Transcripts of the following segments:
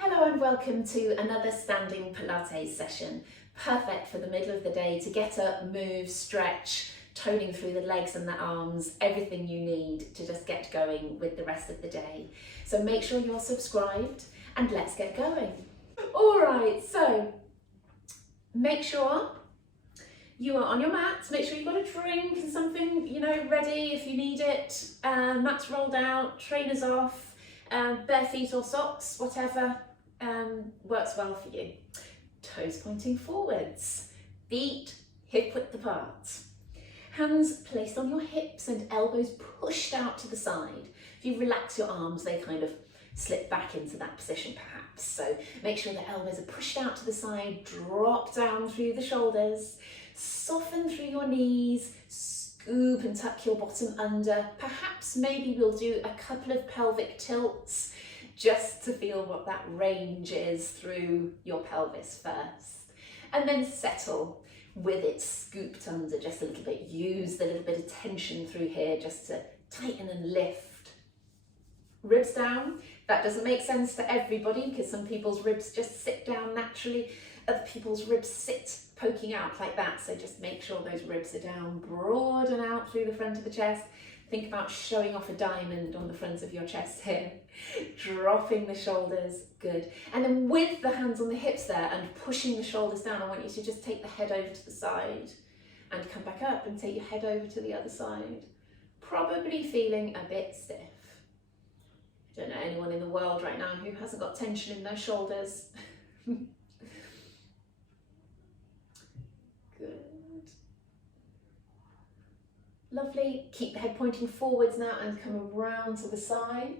Hello and welcome to another standing Pilates session. Perfect for the middle of the day to get up, move, stretch, toning through the legs and the arms, everything you need to just get going with the rest of the day. So make sure you're subscribed and let's get going. All right, so make sure you are on your mat. Make sure you've got a drink and something, ready if you need it. Mats rolled out, trainers off, bare feet or socks, whatever works well for you. Toes pointing forwards, feet hip width apart. Hands placed on your hips and elbows pushed out to the side. If you relax your arms, they kind of slip back into that position perhaps. So make sure the elbows are pushed out to the side, drop down through the shoulders, soften through your knees, scoop and tuck your bottom under. Perhaps maybe we'll do a couple of pelvic tilts just to feel what that range is through your pelvis first. And then settle with it scooped under just a little bit. Use the little bit of tension through here just to tighten and lift. Ribs down. That doesn't make sense to everybody because some people's ribs just sit down naturally. Other people's ribs sit poking out like that. So just make sure those ribs are down, broaden out through the front of the chest. Think about showing off a diamond on the front of your chest here. Dropping the shoulders, good. And then with the hands on the hips there and pushing the shoulders down, I want you to just take the head over to the side and come back up and take your head over to the other side. Probably feeling a bit stiff. I don't know anyone in the world right now who hasn't got tension in their shoulders. Good. Lovely. Keep the head pointing forwards now and come around to the side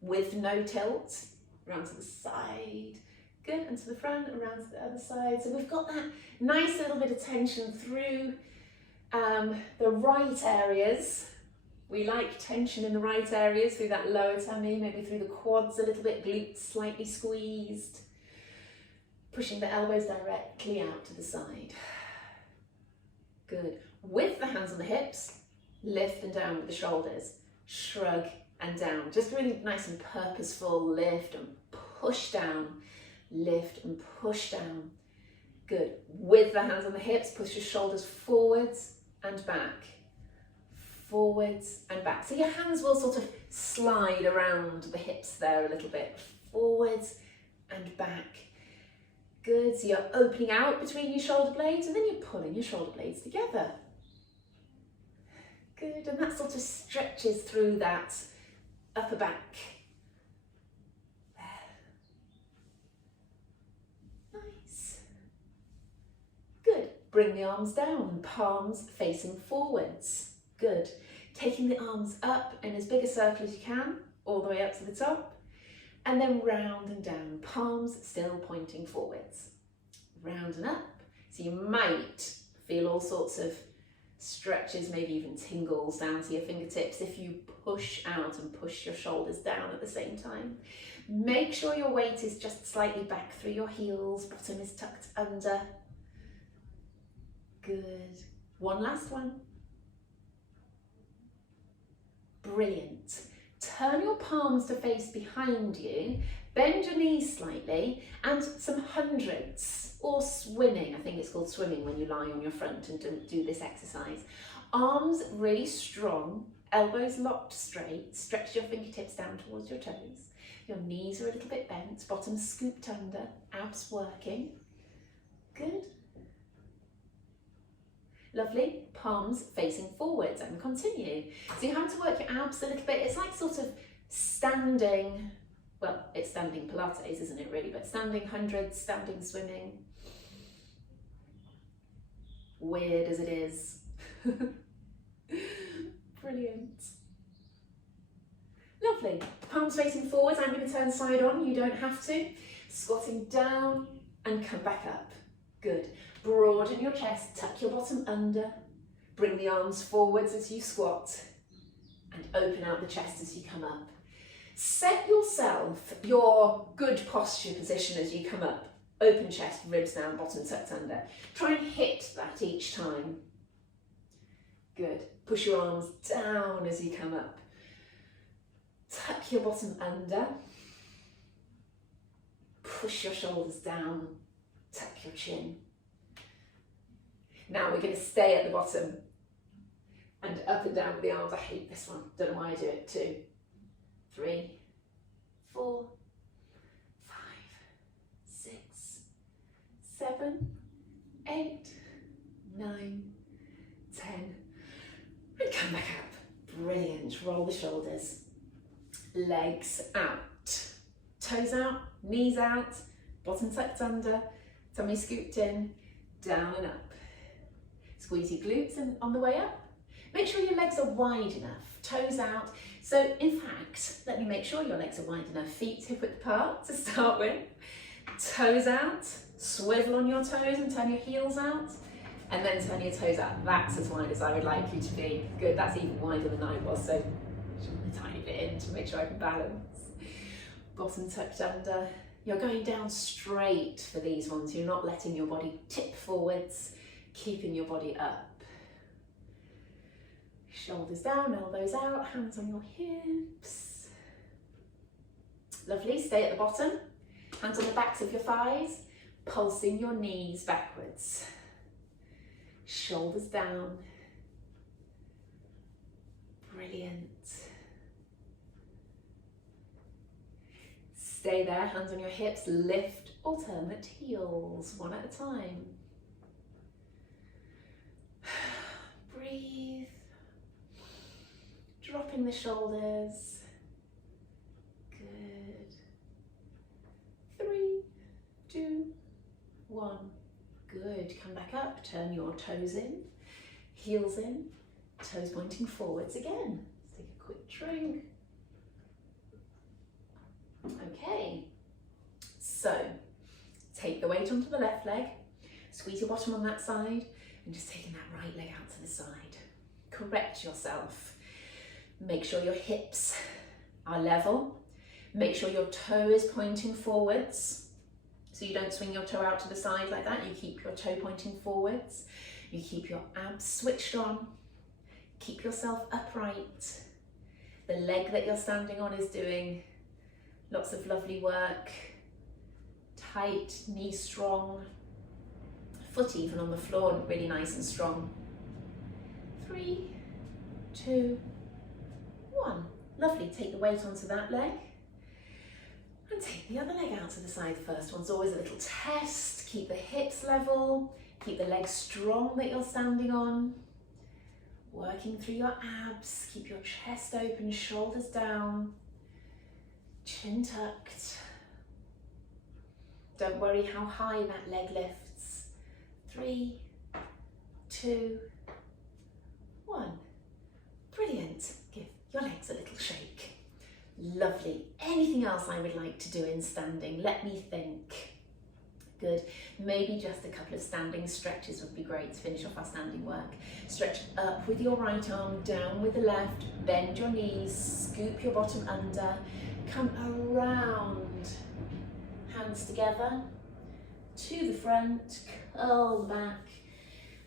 with no tilt. Around to the side. Good. And to the front, around to the other side. So we've got that nice little bit of tension through the right areas. We like tension in the right areas through that lower tummy, maybe through the quads a little bit, glutes slightly squeezed. Pushing the elbows directly out to the side. Good. With the hands on the hips, lift and down with the shoulders. Shrug and down. Just really nice and purposeful. Lift and push down. Lift and push down. Good. With the hands on the hips, push your shoulders forwards and back. Forwards and back. So your hands will sort of slide around the hips there a little bit. Forwards and back. Good. So you're opening out between your shoulder blades and then you're pulling your shoulder blades together. Good. And that sort of stretches through that upper back. Nice. Good. Bring the arms down, palms facing forwards. Good. Taking the arms up in as big a circle as you can, all the way up to the top, and then round and down, palms still pointing forwards. Round and up. So you might feel all sorts of stretches, maybe even tingles down to your fingertips if you push out and push your shoulders down at the same time. Make sure your weight is just slightly back through your heels, bottom is tucked under. Good. One last one. Brilliant. Turn your palms to face behind you, bend your knees slightly, and some hundreds, or swimming. I think it's called swimming when you lie on your front and do this exercise. Arms really strong, elbows locked straight, stretch your fingertips down towards your toes. Your knees are a little bit bent, bottom scooped under, abs working. Good. Lovely. Palms facing forwards and continue. So you have to work your abs a little bit. It's like sort of standing, well, it's standing Pilates, isn't it really? But standing hundreds, standing swimming. Weird as it is. Brilliant. Lovely. Palms facing forwards. I'm going to turn side on. You don't have to. Squatting down and come back up. Good. Broaden your chest, tuck your bottom under, bring the arms forwards as you squat and open out the chest as you come up. Set yourself your good posture position as you come up. Open chest, ribs down, bottom tucked under. Try and hit that each time. Good. Push your arms down as you come up. Tuck your bottom under. push your shoulders down, tuck your chin. Now we're going to stay at the bottom and up and down with the arms. I hate this one, don't know why I do it. 2, 3, 4, 5, 6, 7, 8, 9, 10, and come back up. Brilliant, roll the shoulders, legs out, toes out, knees out, bottom tucked under, tummy scooped in, down and up. Squeeze your glutes in on the way up. Make sure your legs are wide enough, toes out. So in fact, let me make sure your legs are wide enough. Feet hip width apart to start with. Toes out, swivel on your toes and turn your heels out. And then turn your toes out. That's as wide as I would like you to be. Good, that's even wider than I was. So a tiny bit in to make sure I can balance. Bottom tucked under. You're going down straight for these ones. You're not letting your body tip forwards, keeping your body up. Shoulders down, elbows out, hands on your hips. Lovely, stay at the bottom. Hands on the backs of your thighs, pulsing your knees backwards. Shoulders down. Brilliant. Stay there, hands on your hips, lift alternate heels, one at a time. Breathe. Dropping the shoulders. Good. 3, 2, 1. Good. Come back up. Turn your toes in, heels in, toes pointing forwards again. Let's take a quick drink. Okay. So, take the weight onto the left leg, squeeze your bottom on that side, and just taking that right leg out to the side. Correct yourself. Make sure your hips are level. Make sure your toe is pointing forwards. So you don't swing your toe out to the side like that. You keep your toe pointing forwards. You keep your abs switched on. Keep yourself upright. The leg that you're standing on is doing lots of lovely work. Tight, knees strong. Foot even on the floor, really nice and strong. 3, 2, 1. Lovely, take the weight onto that leg and take the other leg out to the side. The first one's always a little test. Keep the hips level, keep the legs strong that you're standing on. Working through your abs, keep your chest open, shoulders down, chin tucked. Don't worry how high that leg lifts. 3, 2, 1. Brilliant. Give your legs a little shake. Lovely. Anything else I would like to do in standing? Let me think. Good. Maybe just a couple of standing stretches would be great to finish off our standing work. Stretch up with your right arm, down with the left, bend your knees, scoop your bottom under, come around, hands together, to the front, curl back,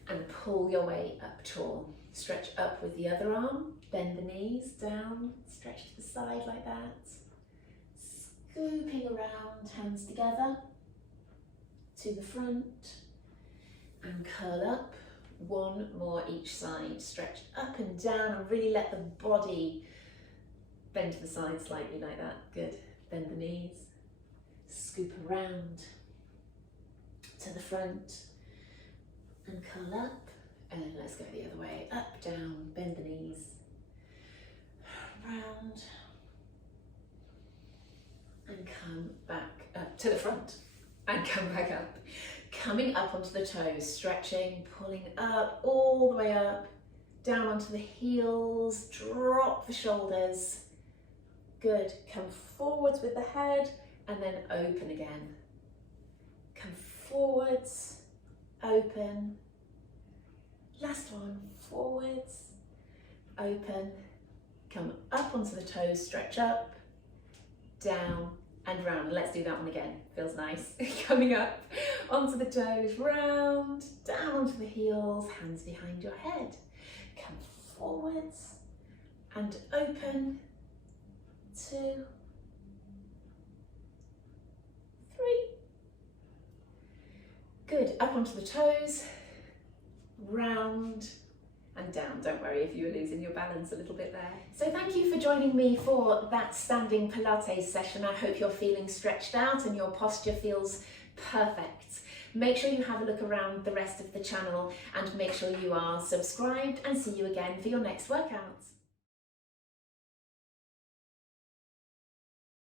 and pull your way up tall. Stretch up with the other arm, bend the knees down, stretch to the side like that. Scooping around, hands together, to the front, and curl up. One more each side. Stretch up and down and really let the body bend to the side slightly like that. Good. Bend the knees, scoop around to the front, and curl up. And then let's go the other way, up, down, bend the knees, round, and come back up to the front, and come back up. Coming up onto the toes, stretching, pulling up, all the way up, down onto the heels, drop the shoulders. Good, come forwards with the head, and then open again. Come forwards, open. Last one, forwards, open, come up onto the toes, stretch up, down and round. Let's do that one again, feels nice. Coming up onto the toes, round, down onto the heels, hands behind your head. Come forwards and open, 2, 3, Good, up onto the toes, round and down. Don't worry if you were losing your balance a little bit there. So thank you for joining me for that standing Pilates session. I hope you're feeling stretched out and your posture feels perfect. Make sure you have a look around the rest of the channel and make sure you are subscribed, and see you again for your next workouts.